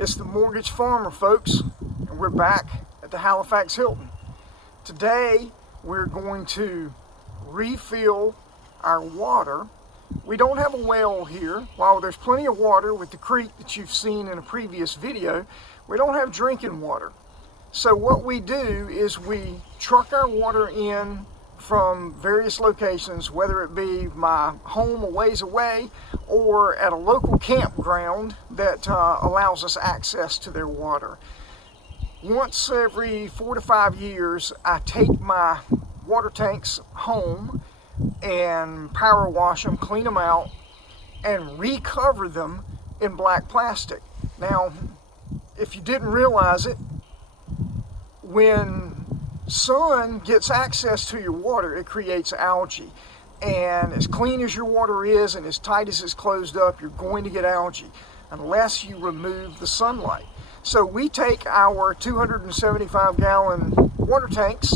It's the Mortgage Farmer, folks, and we're back at the Halifax Hilton. Today we're going to refill our water. We don't have a well here. While there's plenty of water with the creek that you've seen in a previous video, we don't have drinking water. So what we do is we truck our water in from various locations, whether it be my home a ways away or at a local campground that allows us access to their water. Once every 4 to 5 years, I take my water tanks home and power wash them, clean them out, and recover them in black plastic. Now, if you didn't realize it, when sun gets access to your water, it creates algae. And as clean as your water is and as tight as it's closed up, you're going to get algae unless you remove the sunlight. So we take our 275 gallon water tanks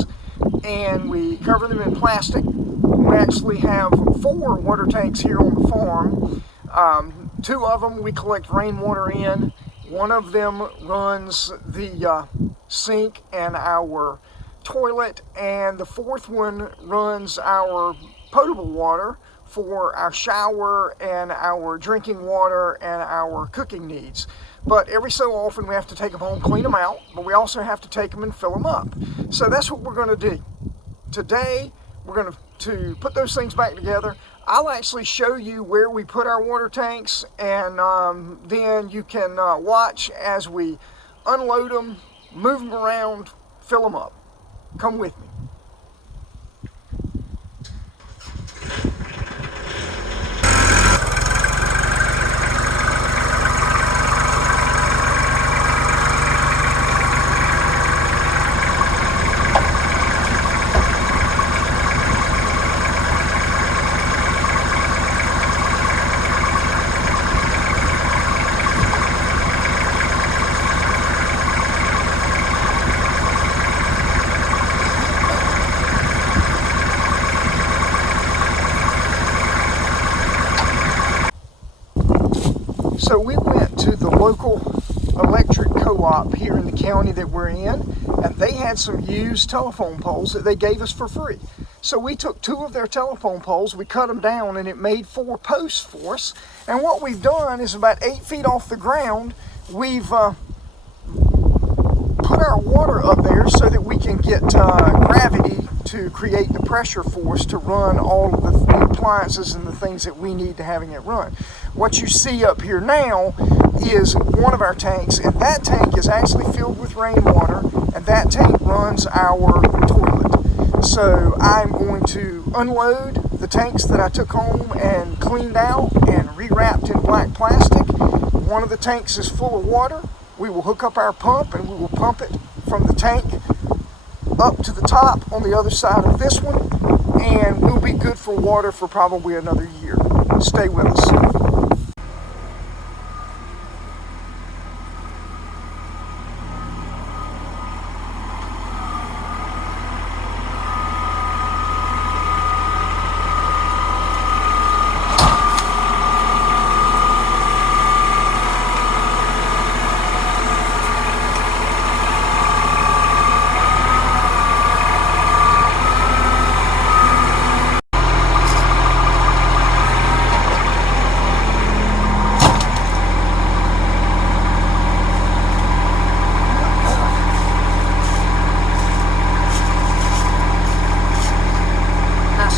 and we cover them in plastic. We actually have 4 water tanks here on the farm. 2 of them we collect rainwater in. One of them runs the sink and our toilet, and the 4th one runs our potable water for our shower and our drinking water and our cooking needs. But every so often we have to take them home, clean them out, but we also have to take them and fill them up. So that's what we're going to do. Today we're going to put those things back together. I'll actually show you where we put our water tanks, and then you can watch as we unload them, move them around, fill them up. Come with me. So we went to the local electric co-op here in the county that we're in, and they had some used telephone poles that they gave us for free. So we took 2 of their telephone poles, we cut them down, and it made 4 posts for us. And what we've done is about 8 feet off the ground, we've put our water up there so that we can get gravity to create the pressure for us to run all of the appliances and the things that we need to having it run. What you see up here now is one of our tanks, and that tank is actually filled with rainwater, and that tank runs our toilet. So I'm going to unload the tanks that I took home and cleaned out and rewrapped in black plastic. One of the tanks is full of water. We will hook up our pump and we will pump it from the tank up to the top on the other side of this one, and we'll be good for water for probably another year. Stay with us.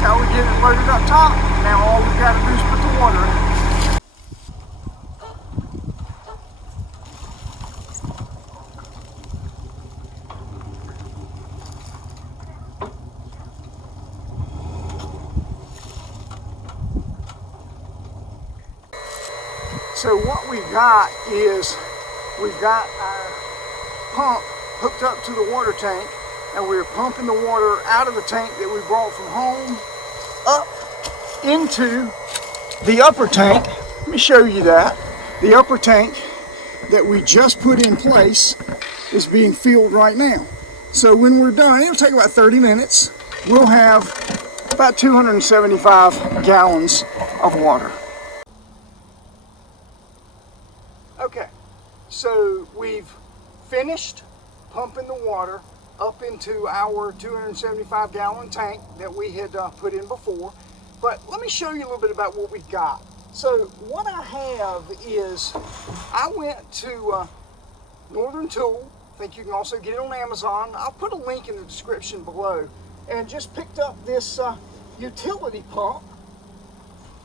How we get it loaded up top. Now all we've got to do is put the water in. So what we've got is we've got our pump hooked up to the water tank, and we're pumping the water out of the tank that we brought from home up into the upper tank. Let me show you that. The upper tank that we just put in place is being filled right now. So when we're done, it'll take about 30 minutes, we'll have about 275 gallons of water. Okay, So we've finished pumping the water up into our 275 gallon tank that we had put in before. But let me show you a little bit about what we've got. So what I have is, I went to Northern Tool. I think you can also get it on Amazon. I'll put a link in the description below. And just picked up this utility pump.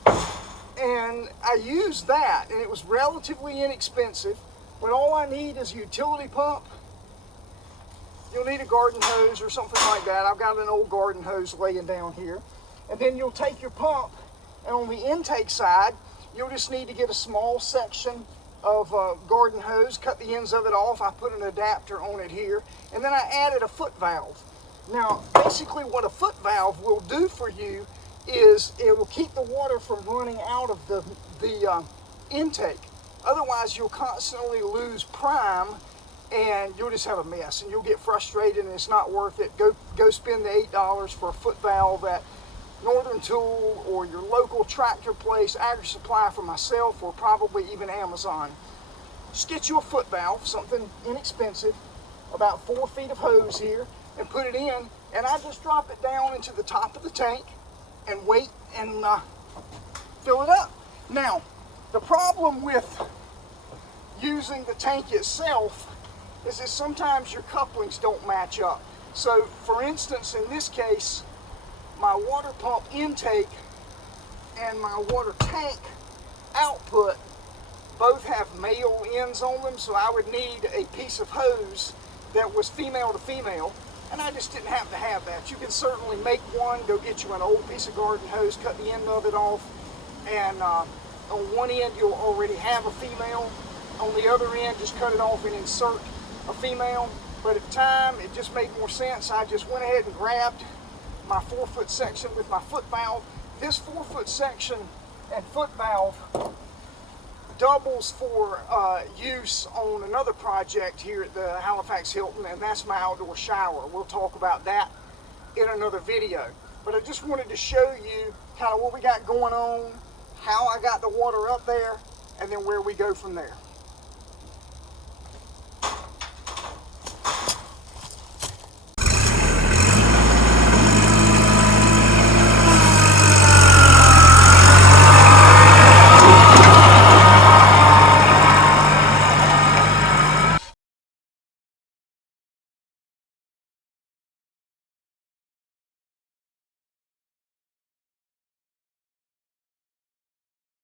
And I used that, and it was relatively inexpensive. But all I need is a utility pump. You'll need a garden hose or something like that. I've got an old garden hose laying down here. And then you'll take your pump, and on the intake side, you'll just need to get a small section of garden hose, cut the ends of it off. I put an adapter on it here, and then I added a foot valve. Now, basically what a foot valve will do for you is it will keep the water from running out of the intake. Otherwise, you'll constantly lose prime, and you'll just have a mess, and you'll get frustrated, and it's not worth it. Go spend the $8 for a foot valve at Northern Tool or your local tractor place, Agri Supply for myself, or probably even Amazon. Just get you a foot valve, something inexpensive, about 4 feet of hose here, and put it in, and I just drop it down into the top of the tank and wait and fill it up. Now, the problem with using the tank itself is that sometimes your couplings don't match up. So, for instance, in this case, my water pump intake and my water tank output both have male ends on them, so I would need a piece of hose that was female to female, and I just didn't happen to have that. You can certainly make one. Go get you an old piece of garden hose, cut the end of it off, and on one end you'll already have a female. On the other end, just cut it off and insert a female. But at the time, it just made more sense. I just went ahead and grabbed my 4-foot section with my foot valve. This 4-foot section and foot valve doubles for use on another project here at the Halifax Hilton, and that's my outdoor shower. We'll talk about that in another video. But I just wanted to show you kind of what we got going on, how I got the water up there, and then where we go from there.